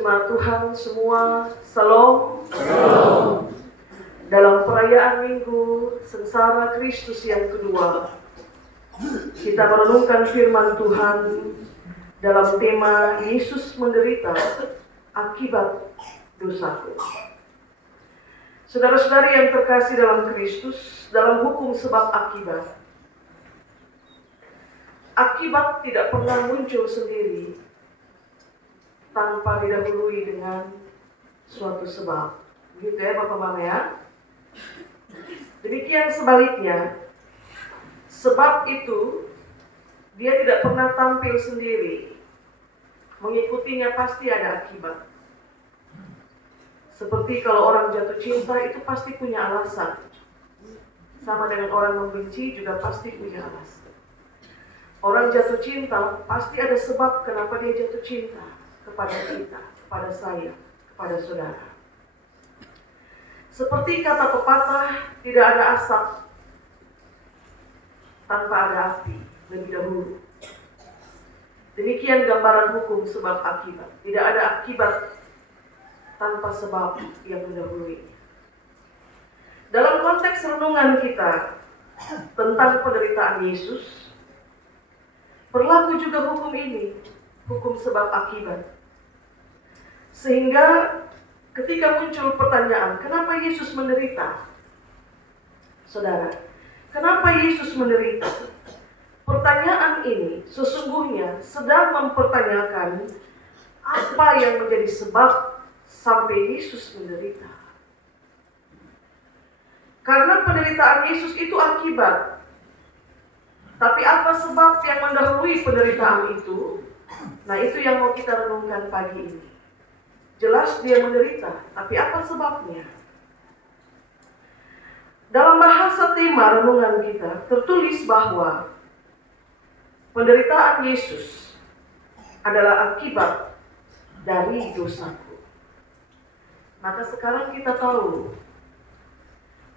Jemaat Tuhan semua, Salam. Dalam perayaan Minggu Sengsara Kristus yang kedua, kita merenungkan firman Tuhan dalam tema Yesus menderita akibat dosaku. Saudara-saudari yang terkasih dalam Kristus, dalam hukum sebab akibat, akibat tidak pernah muncul sendiri tanpa didahului dengan suatu sebab. Begitu ya Bapak Mama ya. Demikian sebaliknya, sebab itu dia tidak pernah tampil sendiri. Mengikutinya pasti ada akibat. Seperti kalau orang jatuh cinta itu pasti punya alasan. Sama dengan orang membenci juga pasti punya alasan. Orang jatuh cinta pasti ada sebab kenapa dia jatuh cinta kepada kita, kepada saya, kepada saudara. Seperti kata pepatah, tidak ada asap tanpa ada api lebih dahulu. Demikian gambaran hukum sebab akibat. Tidak ada akibat tanpa sebab yang mendahului. Dalam konteks renungan kita tentang penderitaan Yesus, berlaku juga hukum ini, hukum sebab akibat. Sehingga ketika muncul pertanyaan, kenapa Yesus menderita? Saudara, kenapa Yesus menderita? Pertanyaan ini sesungguhnya sedang mempertanyakan apa yang menjadi sebab sampai Yesus menderita. Karena penderitaan Yesus itu akibat. Tapi apa sebab yang mendahului penderitaan itu? Nah, itu yang mau kita renungkan pagi ini. Jelas dia menderita, tapi apa sebabnya? Dalam bahasa tema renungan kita tertulis bahwa penderitaan Yesus adalah akibat dari dosaku. Maka sekarang kita tahu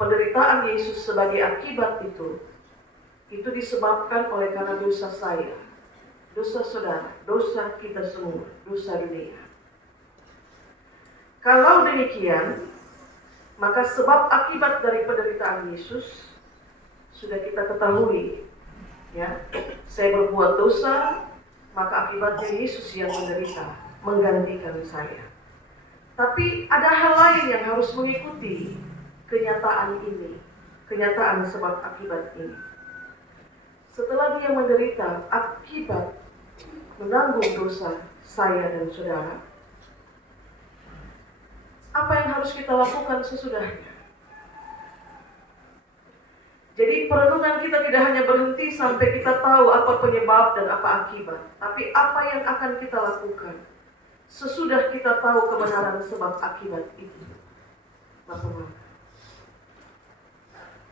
penderitaan Yesus sebagai akibat itu disebabkan oleh karena dosa saya, dosa saudara, dosa kita semua, dosa dunia. Kalau demikian, maka sebab akibat dari penderitaan Yesus sudah kita ketahui. Ya, saya berbuat dosa, maka akibatnya Yesus yang menderita, menggantikan saya. Tapi ada hal lain yang harus mengikuti kenyataan ini, kenyataan sebab akibat ini. Setelah dia menderita akibat menanggung dosa saya dan saudara, apa yang harus kita lakukan sesudahnya? Jadi perenungan kita tidak hanya berhenti sampai kita tahu apa penyebab dan apa akibat, tapi apa yang akan kita lakukan sesudah kita tahu kebenaran sebab akibat itu. Bapak-Bapak,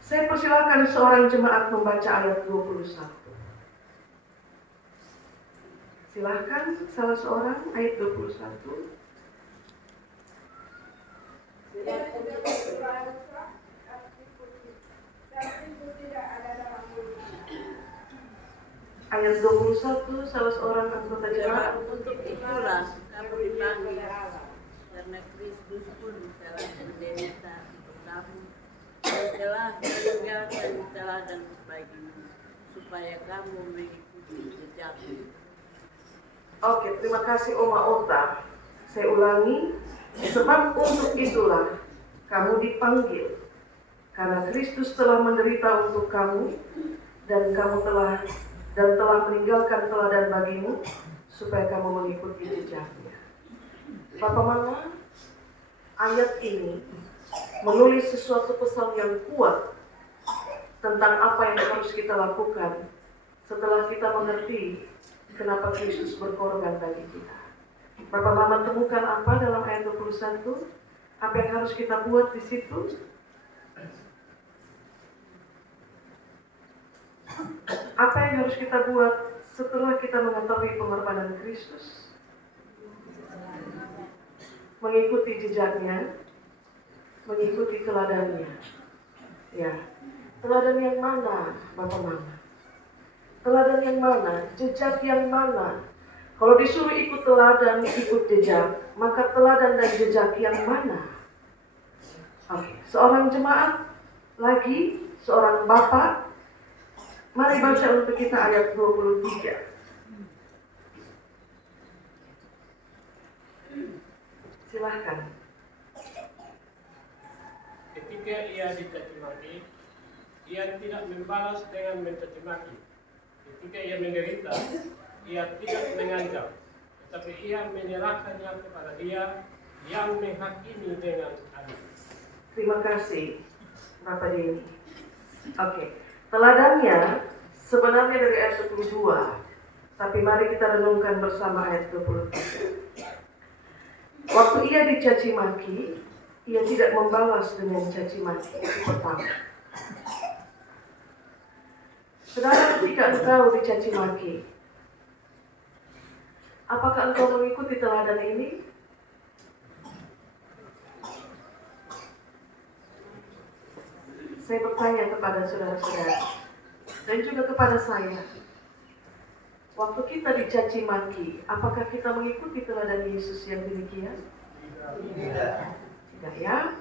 saya persilakan seorang jemaat membaca ayat 21. Silakan salah seorang ayat 21. Ayat 21, salah seorang anggota jemaat. Untuk itulah kamu dipanggil Allah, karena Kristus pun telah menderita untuk kamu, dan telah meninggalkan teladan bagimu, supaya kamu mengikuti jejaknya. Oke, terima kasih Oma Ota. Saya ulangi, sebab untuk itulah kamu dipanggil, karena Kristus telah menderita untuk kamu, dan telah meninggalkan teladan bagimu, supaya kamu mengikuti jejaknya. Bapak Mama, ayat ini menulis sesuatu pesan yang kuat tentang apa yang harus kita lakukan setelah kita mengerti kenapa Kristus berkorban bagi kita. Bapak Mama temukan apa dalam ayat 21? Apa yang harus kita buat di situ? Apa yang harus kita buat setelah kita mengetahui pengorbanan Kristus? Mengikuti jejaknya, mengikuti teladannya. Ya, teladan yang mana, Bapak Mama? Teladan yang mana? Jejak yang mana? Kalau disuruh ikut teladan, ikut jejak, maka teladan dan jejak yang mana? Oke, seorang jemaat lagi, seorang bapak. Mari baca untuk kita ayat 23. Silahkan. Ketika ia dicaci maki, ia tidak membalas dengan mencaci maki. Ketika ia menderita, ia tidak mengancam, tetapi ia menyerahkannya kepada Dia yang menghakimi dengan adil. Terima kasih, Bapak Denny. Oke, teladannya sebenarnya dari ayat 22, tapi mari kita renungkan bersama ayat 23. Waktu ia dicaci maki, ia tidak membalas dengan caci maki. Itu pertama. Saudara, ketika engkau dicaci maki, apakah engkau mengikuti teladan ini? Saya bertanya kepada saudara-saudara dan juga kepada saya. Waktu kita dicaci maki, apakah kita mengikuti teladan Yesus yang demikian? Tidak ya?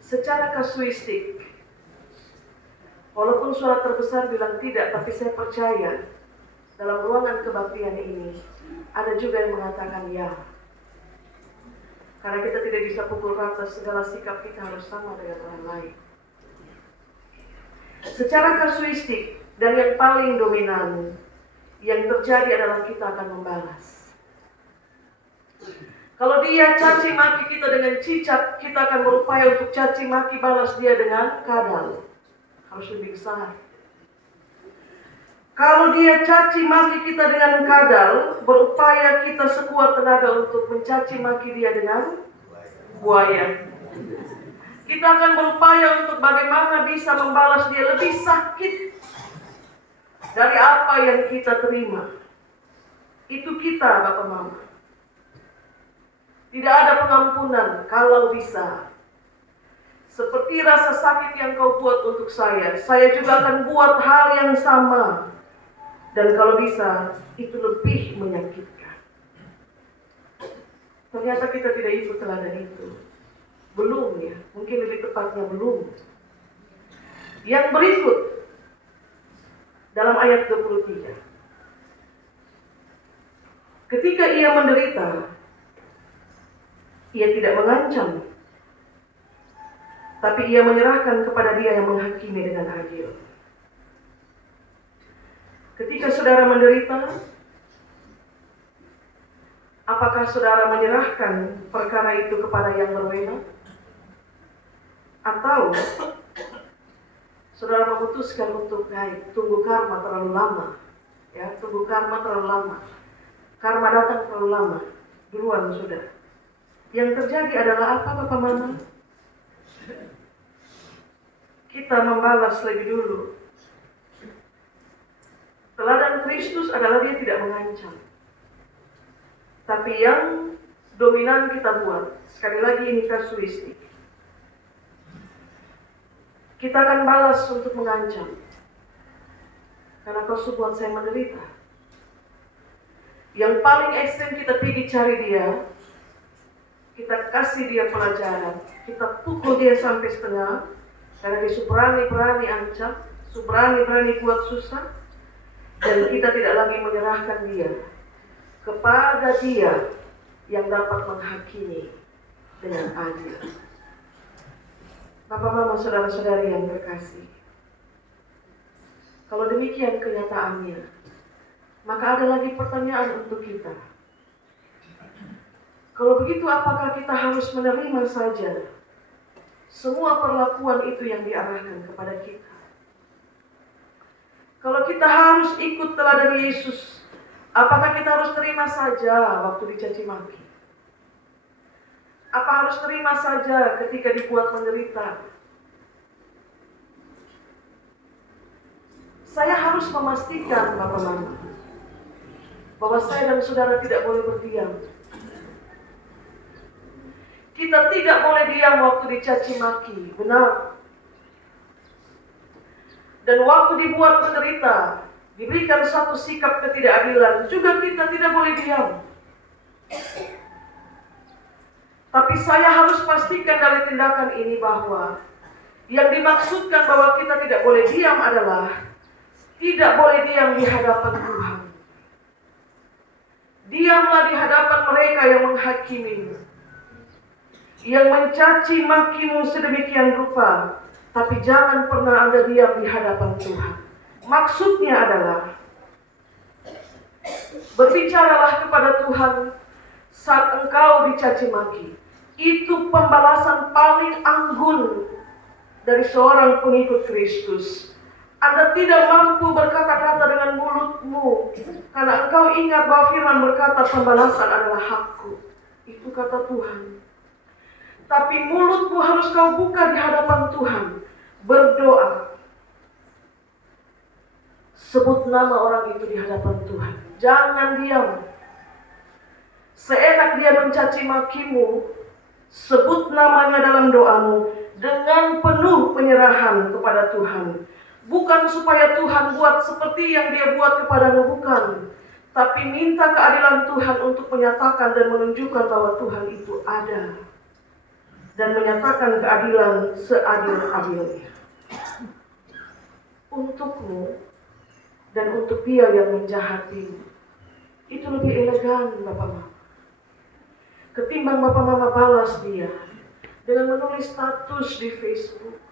Secara kasuistik, walaupun suara terbesar bilang tidak, tapi saya percaya dalam ruangan kebaktian ini ada juga yang mengatakan ya. Karena kita tidak bisa pukul rata, segala sikap kita harus sama dengan orang lain. Secara kasuistik dan yang paling dominan, yang terjadi adalah kita akan membalas. Kalau dia caci maki kita dengan cicak, kita akan berupaya untuk caci maki balas dia dengan kadal. Harus lebih besar. Kalau dia caci maki kita dengan kadal, berupaya kita sekuat tenaga untuk mencaci maki dia dengan buaya. Kita akan berupaya untuk bagaimana bisa membalas dia lebih sakit dari apa yang kita terima. Itu kita, Bapak Mama. Tidak ada pengampunan kalau bisa. Seperti rasa sakit yang kau buat untuk saya juga akan buat hal yang sama. Dan kalau bisa, itu lebih menyakitkan. Ternyata kita tidak ikut teladan itu. Belum ya, mungkin lebih tepatnya belum. Yang berikut, dalam ayat 23. Ketika ia menderita, ia tidak mengancam, tapi ia menyerahkan kepada Dia yang menghakimi dengan adil. Ketika saudara menderita, apakah saudara menyerahkan perkara itu kepada yang berwenang? Atau saudara memutuskan untuk tunggu karma terlalu lama? Ya, tunggu karma terlalu lama. Karma datang terlalu lama. Duluan sudah. Yang terjadi adalah apa, Bapak Mama? Kita membalas lebih dulu. Teladan Kristus adalah Dia tidak mengancam. Tapi yang dominan kita buat, sekali lagi ini kasuistik. Kita akan balas untuk mengancam. Karena kau buat saya menderita. Yang paling ekstrem kita pergi cari dia, kita kasih dia pelajaran, kita pukul dia sampai setengah, karena dia berani ancam, berani buat susah. Dan kita tidak lagi menyerahkan dia kepada Dia yang dapat menghakimi dengan adil. Bapak, Mama, saudara-saudari yang terkasih, kalau demikian kenyataannya, maka ada lagi pertanyaan untuk kita. Kalau begitu, apakah kita harus menerima saja semua perlakuan itu yang diarahkan kepada kita? Kalau kita harus ikut teladan Yesus, apakah kita harus terima saja waktu dicaci maki? Apa harus terima saja ketika dibuat menderita? Saya harus memastikan, Bapak Mama, bahwa saya dan saudara tidak boleh berdiam. Kita tidak boleh diam waktu dicaci maki, benar. Dan waktu dibuat menderita, diberikan satu sikap ketidakadilan, juga kita tidak boleh diam. Tapi saya harus pastikan dari tindakan ini bahwa yang dimaksudkan bahwa kita tidak boleh diam adalah tidak boleh diam di hadapan Tuhan. Diamlah di hadapan mereka yang menghakimimu, yang mencaci makimu sedemikian rupa, tapi jangan pernah Anda diam di hadapan Tuhan. Maksudnya adalah berbicaralah kepada Tuhan saat engkau dicaci maki. Itu pembalasan paling anggun dari seorang pengikut Kristus. Anda tidak mampu berkata-kata dengan mulutmu, karena engkau ingat bahwa firman berkata pembalasan adalah hakku. Itu kata Tuhan. Tapi mulutmu harus kau buka di hadapan Tuhan. Berdoa. Sebut nama orang itu di hadapan Tuhan. Jangan diam. Seenak dia mencaci makimu, sebut namanya dalam doamu dengan penuh penyerahan kepada Tuhan. Bukan supaya Tuhan buat seperti yang dia buat kepadamu, bukan. Tapi minta keadilan Tuhan untuk menyatakan dan menunjukkan bahwa Tuhan itu ada. Dan menyatakan keadilan seadil-adilnya. Untukmu dan untuk dia yang menjahatimu. Itu lebih elegan, Bapak Mama. Ketimbang Bapak Mama balas dia dengan menulis status di Facebook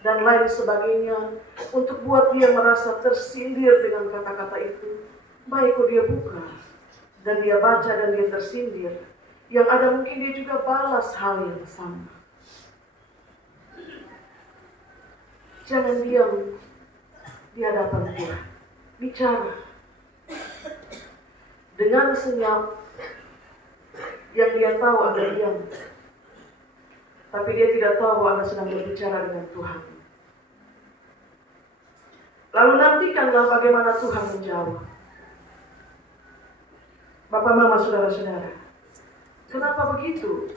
dan lain sebagainya untuk buat dia merasa tersindir dengan kata-kata itu. Baik kok dia buka dan dia baca dan dia tersindir, yang ada mungkin dia juga balas hal yang sama. Jangan diam di hadapan Tuhan. Bicara dengan senyap yang dia tahu Anda diam, tapi dia tidak tahu bahwa Anda sedang berbicara dengan Tuhan. Lalu nantikanlah bagaimana Tuhan menjawab. Bapak, Mama, saudara-saudara, kenapa begitu?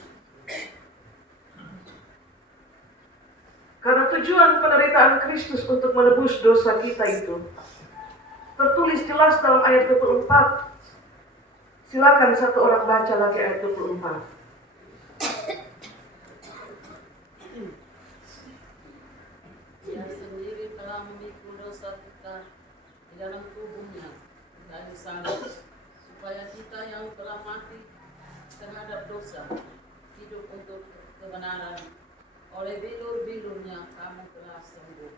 Karena tujuan penderitaan Kristus untuk menebus dosa kita itu tertulis jelas dalam ayat 24. Silakan satu orang baca lagi ayat 24. Dia sendiri telah memikul dosa kita di dalam tubuhnya dari salib, supaya kita yang telah mati terhadap dosa hidup untuk kebenaran. Oleh bilur-bilurnya kamu telah sembuh.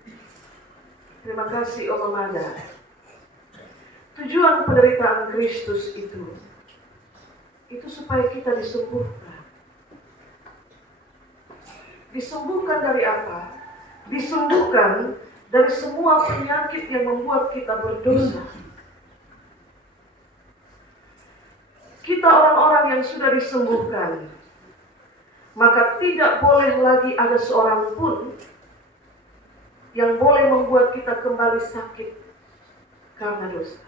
Terima kasih Oma Mada. Tujuan penderitaan Kristus itu supaya kita disembuhkan. Disembuhkan dari apa? Disembuhkan dari semua penyakit yang membuat kita berdosa. Kita orang-orang yang sudah disembuhkan, maka tidak boleh lagi ada seorang pun yang boleh membuat kita kembali sakit karena dosa.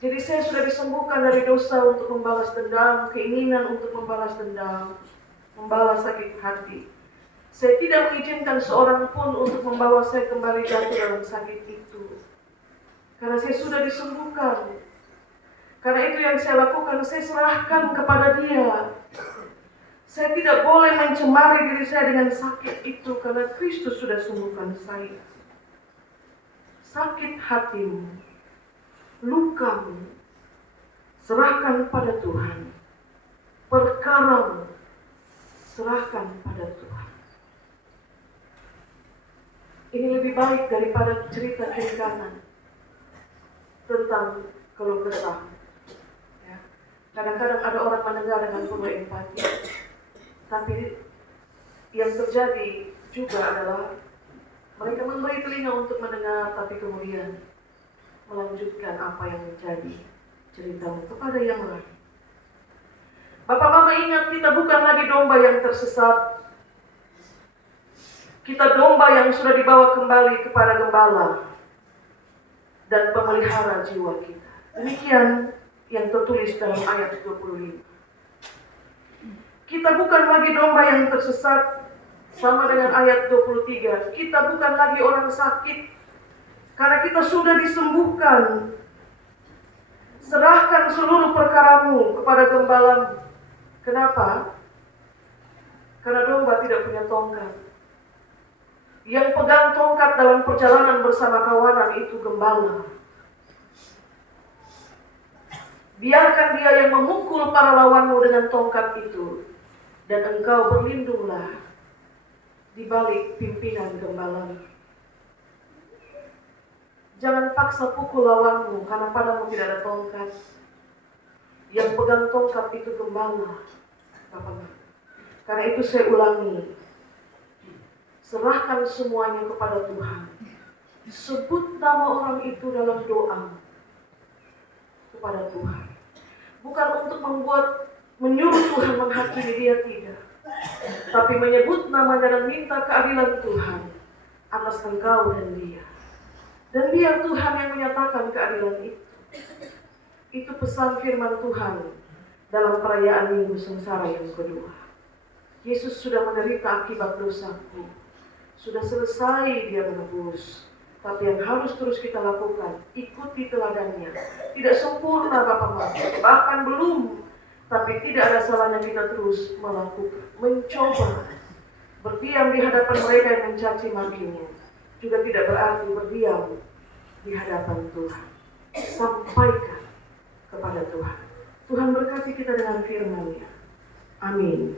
Jadi saya sudah disembuhkan dari dosa untuk membalas dendam, keinginan untuk membalas dendam, membalas sakit hati. Saya tidak mengizinkan seorang pun untuk membawa saya kembali jatuh dalam sakit itu. Karena saya sudah disembuhkan. Karena itu yang saya lakukan, saya serahkan kepada Dia. Saya tidak boleh mencemari diri saya dengan sakit itu, karena Kristus sudah sembuhkan saya. Sakit hatimu, lukamu, serahkan pada Tuhan. Perkaramu, serahkan pada Tuhan. Ini lebih baik daripada cerita kiri kanan tentang keluh kesah. Ya. Kadang-kadang ada orang mendengar dengan penuh empati, tapi yang terjadi juga adalah mereka memberi telinga untuk mendengar, tapi kemudian melanjutkan apa yang menjadi ceritamu kepada yang lain. Bapak Mama ingat, kita bukan lagi domba yang tersesat. Kita domba yang sudah dibawa kembali kepada gembala dan pemelihara jiwa kita. Demikian yang tertulis dalam ayat 25. Kita bukan lagi domba yang tersesat, sama dengan ayat 23. Kita bukan lagi orang sakit, Karena kita sudah disembuhkan. Serahkan seluruh perkaramu kepada gembalamu. Kenapa? Karena domba tidak punya tongkat. Yang pegang tongkat dalam perjalanan bersama kawanan itu gembala. Biarkan dia yang memukul para lawanmu dengan tongkat itu, dan engkau berlindunglah di balik pimpinan gembala. Jangan paksa pukul lawanmu karena padamu tidak ada tongkat. Yang pegang tongkat itu gembala. Karena itu saya ulangi, serahkan semuanya kepada Tuhan. Sebut nama orang itu dalam doa kepada Tuhan. Bukan untuk menyuruh Tuhan menghakimi dia, tidak. Tapi menyebut namanya dan minta keadilan Tuhan atas engkau dan dia. Dan biar Tuhan yang menyatakan keadilan itu. Itu pesan firman Tuhan dalam perayaan Minggu Sengsara yang kedua. Yesus sudah menderita akibat dosaku. Sudah selesai dia menebus. Tapi yang harus terus kita lakukan, ikuti teladannya. Tidak sempurna Bapak-Bapak, bahkan belum. Tapi tidak ada salahnya kita terus melakukan, mencoba. Berdiam di hadapan mereka yang mencaci makinya juga tidak berarti berdiam di hadapan Tuhan. Sampaikan kepada Tuhan. Tuhan berkati kita dengan firman-Nya. Amin.